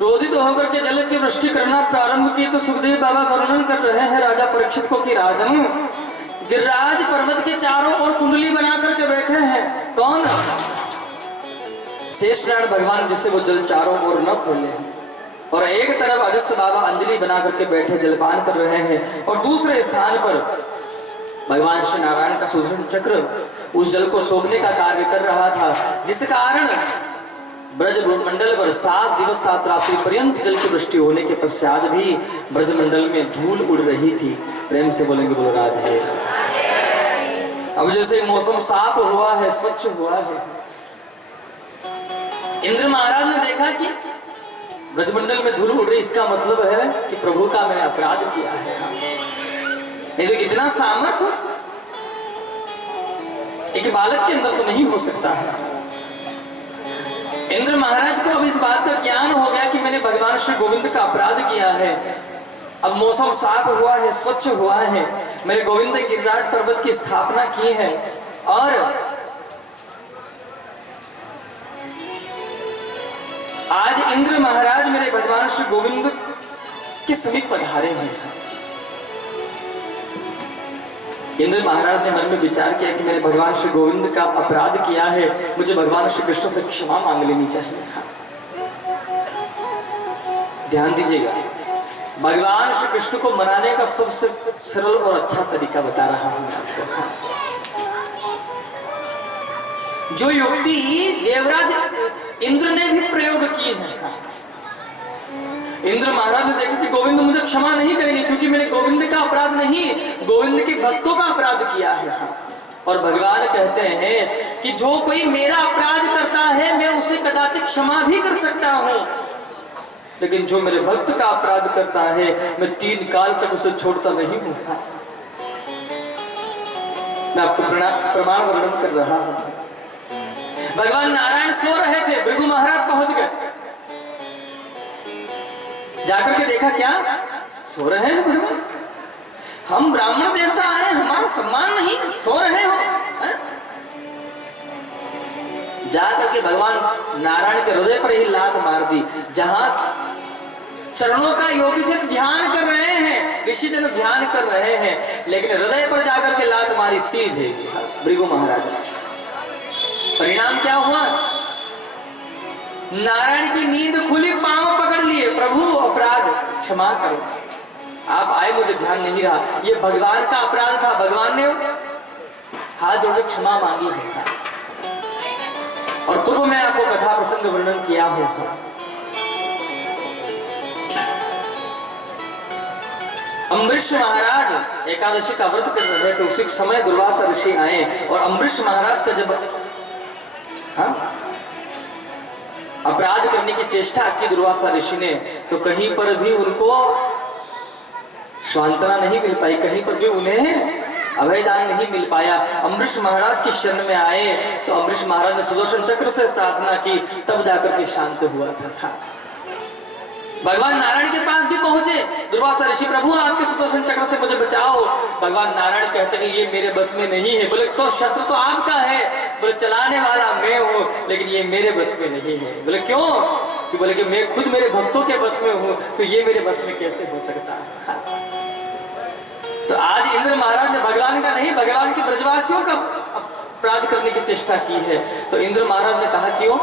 क्रोधित होकर के जल की वृष्टि करना प्रारंभ की तो सुखदेव बाबा वर्णन कर रहे हैं राजा परीक्षित को कि राजन गिरिराज पर्वत के चारों ओर कुंडली बना करके बैठे हैं। कौन? शेषनारायण भगवान, जिससे वो जल चारों ओर न फैले। और एक तरफ अगस्त्य बाबा अंजलि बना करके बैठे जलपान कर रहे हैं और दूसरे स्थान पर भगवान श्री नारायण का सुदर्शन चक्र उस जल को सोखने का कार्य कर रहा था, जिस कारण ब्रजमंडल पर 7 दिवस 7 रात्रि पर्यंत जल की वृष्टि होने के पश्चात भी ब्रजमंडल में धूल उड़ रही थी। प्रेम से बोलेंगे बोलो राधे। अब जैसे मौसम साफ हुआ है, स्वच्छ हुआ है, इंद्र महाराज ने देखा कि ब्रजमंडल में धूल उड़ रही, इसका मतलब है कि प्रभु का मैंने अपराध किया है। नहीं तो इतना सामर्थ्य एक बालक के अंदर तो नहीं हो सकता है। इंद्र महाराज को अब इस बात का ज्ञान हो गया कि मैंने भगवान श्री गोविंद का अपराध किया है। अब मौसम साफ हुआ है, स्वच्छ हुआ है, मेरे गोविंद गिरिराज पर्वत की स्थापना की है और आज इंद्र महाराज मेरे भगवान श्री गोविंद के समीप पधारे हैं। इंद्र महाराज ने मन में विचार किया कि मैंने भगवान श्री गोविंद का अपराध किया है, मुझे भगवान श्री कृष्ण से क्षमा मांग लेनी चाहिए। ध्यान दीजिएगा, भगवान श्री कृष्ण को मनाने का सबसे सरल और अच्छा तरीका बता रहा हूं आपको। जो युक्ति देवराज इंद्र ने भी प्रयोग की है। इंद्र महाराज ने देखा कि गोविंद मुझे क्षमा नहीं करेंगे क्योंकि मैंने गोविंद का अपराध नहीं, गोविंद के भक्तों का अपराध किया है। और भगवान कहते हैं कि जो कोई मेरा अपराध करता है मैं उसे कदाचित क्षमा भी कर सकता हूं, लेकिन जो मेरे भक्त का अपराध करता है मैं 3 काल तक उसे छोड़ता नहीं हूं। मैं आपको प्रमाण वर्णन कर रहा हूं। भगवान नारायण सो रहे थे, भृगु महाराज पहुंच गए, जाकर के देखा क्या सो रहे हैं भगवान, हम ब्राह्मण देवता आए, हमारा सम्मान नहीं, सो रहे हो। जाकर के भगवान नारायण के हृदय पर ही लात मार दी। जहां चरणों का योगी जन ध्यान कर रहे हैं, ऋषि जन ध्यान कर रहे हैं, लेकिन हृदय पर जाकर के लात मारी सीधे भृगु महाराज। परिणाम क्या हुआ? नारायण की नींद खुली, पांव पकड़ लिए, प्रभु अपराध क्षमा करो। आप आए, मुझे ध्यान नहीं रहा, ये भगवान का अपराध था, भगवान ने हाथ जोड़कर क्षमा मांगी है। और पूर्व में आपको कथा प्रसंग वर्णन किया होगा। अम्बरीश महाराज एकादशी का व्रत कर रहे थे, उसी समय दुर्वासा ऋषि आए और अम्बरीश महाराज का जब अपराध करने की चेष्टा की दुर्वासा ऋषि ने, तो कहीं पर भी उनको सांत्वना नहीं मिल पाई, कहीं पर भी उन्हें अभयदान नहीं मिल पाया। अम्बरीश महाराज की शरण में आए तो अम्बरीश महाराज ने सुदर्शन चक्र से प्रार्थना की, तब जाकर के शांत हुआ था। भगवान नारायण के पास भी पहुंचे दुर्वासा ऋषि, प्रभु आपके सुदर्शन चक्र से मुझे बचाओ। भगवान नारायण कहते हैं ये मेरे बस में नहीं है। बोले तो शस्त्र तो आपका है, बोले चलाने वाला मैं हूं, लेकिन ये मेरे बस में नहीं है। बोले क्यों? कि बोले कि मैं खुद मेरे भक्तों के बस में हूं, तो ये मेरे बस में कैसे हो सकता है। तो आज इंद्र महाराज ने भगवान का नहीं, भगवान के ब्रजवासियों का अपराध करने की चेष्टा की है। तो इंद्र महाराज ने कहा क्यों?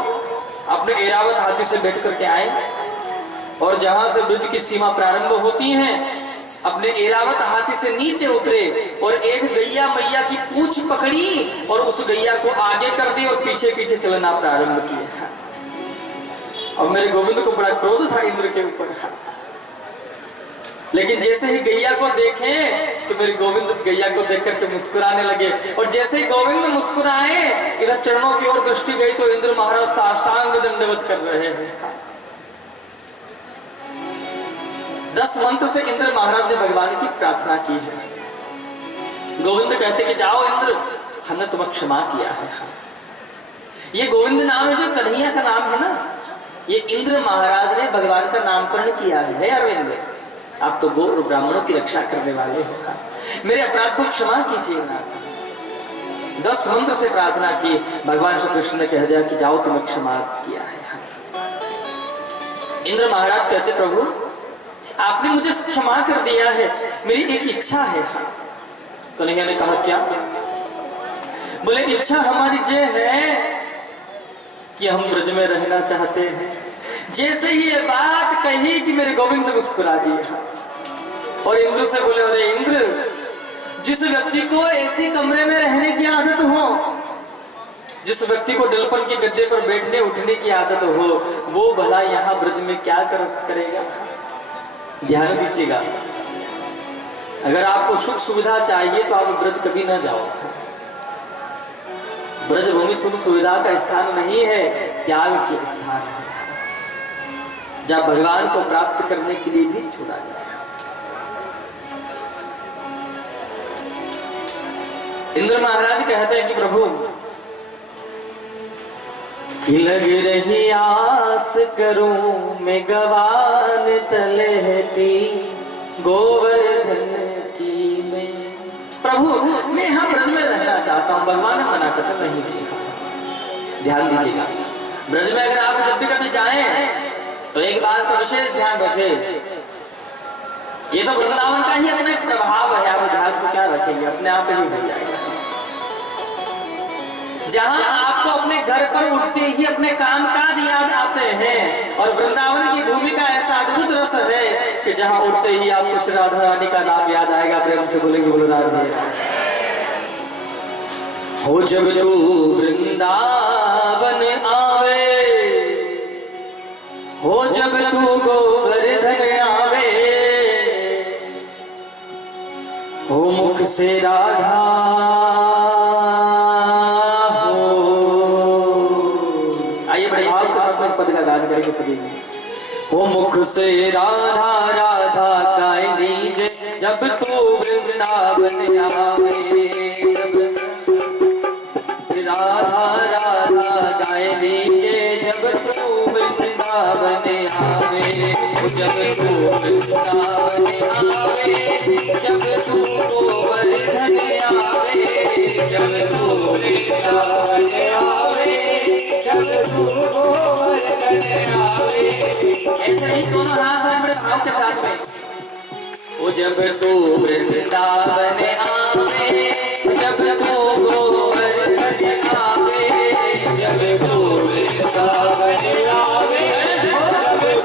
अपने ऐरावत हाथी से बैठ करके आए और जहां से ब्रज की सीमा प्रारंभ होती है, अपने ऐरावत हाथी से नीचे उतरे और एक गैया मैया की पूंछ पकड़ी और उस गैया को आगे कर दी और पीछे पीछे चलना प्रारंभ किया। और मेरे गोविंद को बड़ा क्रोध था इंद्र के ऊपर, लेकिन जैसे ही गैया को देखे तो मेरे गोविंद उस गैया को देख करके मुस्कुराने लगे। और जैसे ही गोविंद मुस्कुराए, इधर चरणों की ओर दृष्टि गई तो इंद्र महाराज साष्टांग दंडवत कर रहे हैं। 10 मंत्र से इंद्र महाराज ने भगवान की प्रार्थना की है। गोविंद कहते कि जाओ इंद्र, हमने तुम्हें क्षमा किया है। ये गोविंद नाम है जो कन्हैया का नाम है ना, ये इंद्र महाराज ने भगवान का नामकरण किया है। अरविंद, आप तो गौ ब्राह्मणों की रक्षा करने वाले हो, मेरे अपराध को क्षमा कीजिए नाथ। 10 मंत्र से प्रार्थना की, भगवान श्री कृष्ण ने कह दिया कि जाओ तुम्हें क्षमा किया है। इंद्र महाराज कहते प्रभु आपने मुझे क्षमा कर दिया है, मेरी एक इच्छा है। कन्हैया ने कहा क्या? बोले इच्छा हमारी ये है कि हम ब्रज में रहना चाहते हैं। जैसे ही ये बात कही कि मेरे गोविंद मुस्कुरा दिया और इंद्र से बोले अरे इंद्र, जिस व्यक्ति को ऐसी कमरे में रहने की आदत हो, जिस व्यक्ति को डलपन के गद्दे पर बैठने उठने की आदत हो, वो भला यहाँ ब्रज में क्या करेगा? ध्यान दीजिएगा, अगर आपको सुख सुविधा चाहिए तो आप ब्रज कभी ना जाओ। ब्रज भूमि सुख सुविधा का स्थान नहीं है, त्याग के स्थान है, जहाँ भगवान को प्राप्त करने के लिए भी छोड़ा जाए। इंद्र महाराज कहते हैं कि प्रभु कि लग रही आस करूं मैं गवान तलहटी गोवर्धन की मैं। प्रभु मैं यहाँ ब्रज में रहना चाहता हूँ। भगवान ने मना करता नहीं जी। ध्यान दीजिएगा, ब्रज में अगर आप जब भी कभी जाएं तो एक बात का विशेष ध्यान रखें, ये तो वृंदावन का ही अपना एक प्रभाव है, आप ध्यान को क्या रखेंगे, अपने आप ही हो जाएगा। जहां आपको अपने घर पर उठते ही अपने काम काज याद आते हैं, और वृंदावन की भूमि का ऐसा अद्भुत रस है कि जहां उठते ही आपको श्री राधा रानी का नाम याद आएगा। प्रेम से बोलेंगे बोलो राधे। हो जब तू वृंदावन आवे, हो जब तू गोवर्धन आवे, हो मुख से राधा पद का गान करेंगे सभी। हो मुख से राधा राधा गाय लीजे, जब तू वृंदावन आवे, राधा राधा गाय लीजे, जब तू वृंदावन आवे, जब तू वृंदावन आवे, जब तू गोवर्धन आवे, जब तू वृंदावन आवे, जब तू गोवर्धन आवे। ऐसे ही दोनों हाथ में बड़े भाव के साथ में, ओ जब तू वृंदावन आवे, जब तू गोवर्धन आवे, जब तू वृंदावन आवे, जब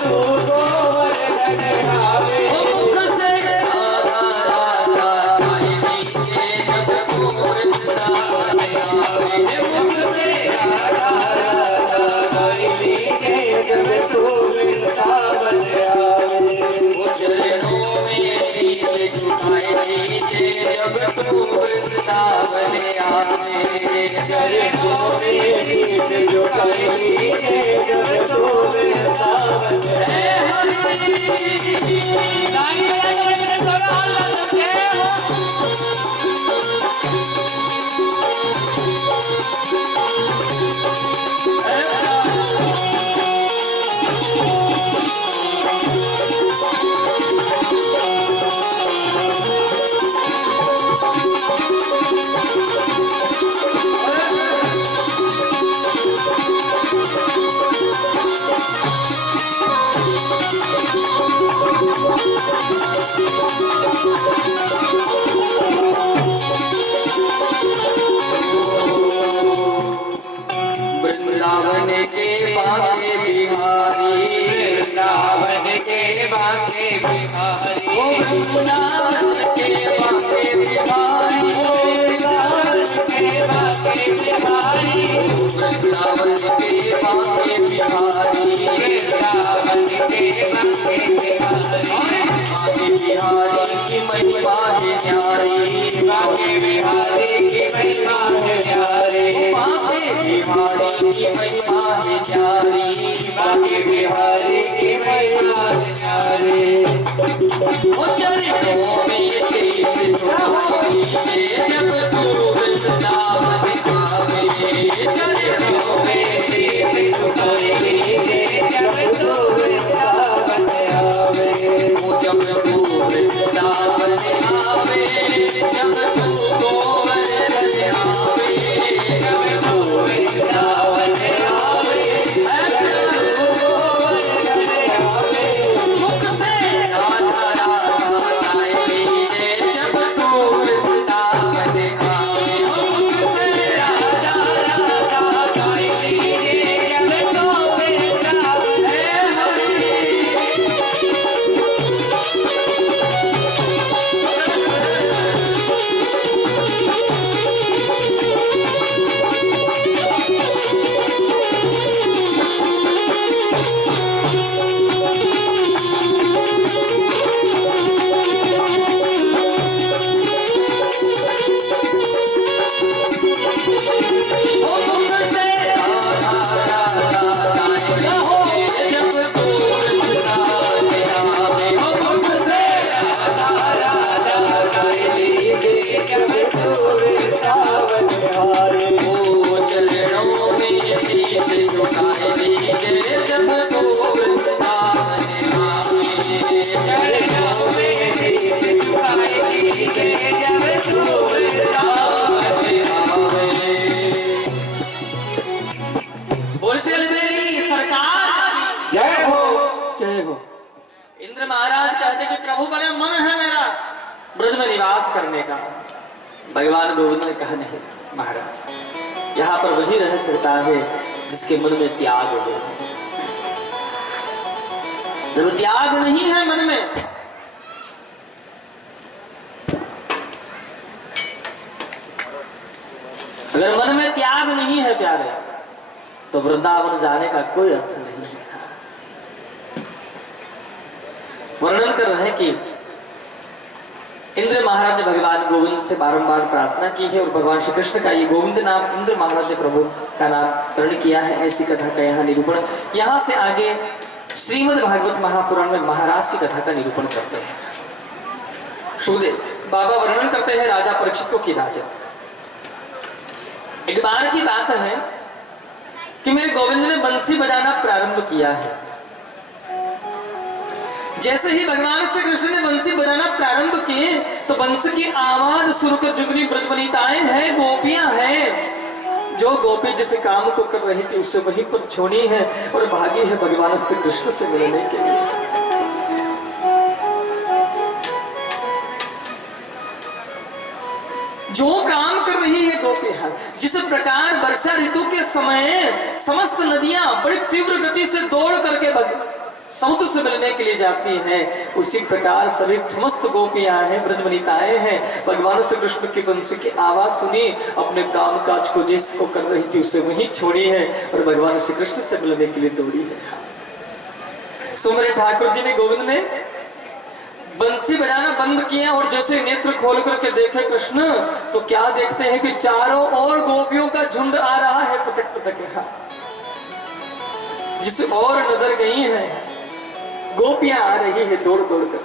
तू गोवर्धन आवे, मुख से राधा राधा गाय लीजे, जब तू वृंदावन आवे, मुख से राधा राधा गाय लीजे, जब तू वृंदावन आवे, चरणों में शीश झुकाए लीजे, जब तू वृंदावन आवे, चरणों में शीश झुकाए लीजे, जब तू वृंदावन वृंदावन के बांके बिहारी, वृंदावन के बांके बिहारी, ओ वृंदावन के बांके बिहारी, ओ वृंदावन के बांके बिहारी, वृंदावन के बांके बिहारी, वृंदावन के बांके बिहारी, बांके बिहारी की महिमा है न्यारी, बांके बिहारी की महिमा है न्यारी, बांके बिहारी की महिमा है न्यारी, बांके बिहारी की महिमा है न्यारी। ओ चरणों में शीश झुकाए लीजे, जब तू वृंदावन आवे, चरणों में शीश झुकाए लीजे, जब तू वृंदावन आवे, जब तू वृंदावन आवे, जब तू गोवर्धन आवे, जब तू वृंदावन आवे, जब तू गोवर्धन जय हो। इंद्र महाराज कहते कि प्रभु बड़े मन है मेरा ब्रज में निवास करने का। भगवान गोविंद ने कहा नहीं महाराज, यहाँ पर वही रह सकता है जिसके मन में त्याग हो। जब त्याग नहीं है मन में, अगर मन में त्याग नहीं है प्यारे, तो वृंदावन जाने का कोई अर्थ नहीं है। वर्णन कर रहे हैं कि इंद्र महाराज ने भगवान गोविंद से बारंबार प्रार्थना की है और भगवान श्री कृष्ण का ये गोविंद नाम इंद्र महाराज ने प्रभु का नामकरण किया है। ऐसी कथा का यहाँ निरूपण, यहाँ से आगे श्रीमद् भागवत महापुराण में महाराज की कथा का निरूपण करते हैं। सुखदेव बाबा वर्णन करते हैं राजा परीक्षित को कि राजा, एक बार की बात है कि मेरे गोविंद ने बंसी बजाना प्रारंभ किया है। जैसे ही भगवान श्री कृष्ण ने बंसी बजाना प्रारंभ किए तो बंसी की आवाज सुनकर जितनी ब्रजवनिताएं हैं, गोपियां हैं, जो गोपी जिस काम को कर रही थी उसे वहीं पर छोड़ी है और भागी है भगवान श्री कृष्ण से मिलने के लिए। जो काम कर रही है गोपियां, जिस प्रकार वर्षा ऋतु के समय समस्त नदियां बड़ी तीव्र गति से दौड़ करके समुद्र से मिलने के लिए जाती हैं, उसी प्रकार सभी समस्त गोपियां हैं, ब्रजवनिताएं हैं, भगवान श्री कृष्ण की बंसी की आवाज सुनी, अपने काम काज को जिसको कर रही थी उसे वहीं छोड़ी है और भगवान श्री कृष्ण से मिलने के लिए दौड़ी है। सो मेरे ठाकुर जी ने, गोविंद ने बंसी बजाना बंद किया और जैसे नेत्र खोल करके देखे कृष्ण, तो क्या देखते हैं कि चारों ओर गोपियों का झुंड आ रहा है पृथक पृथक। जिस और नजर गई है गोपियां आ रही है दौड़ दौड़ कर।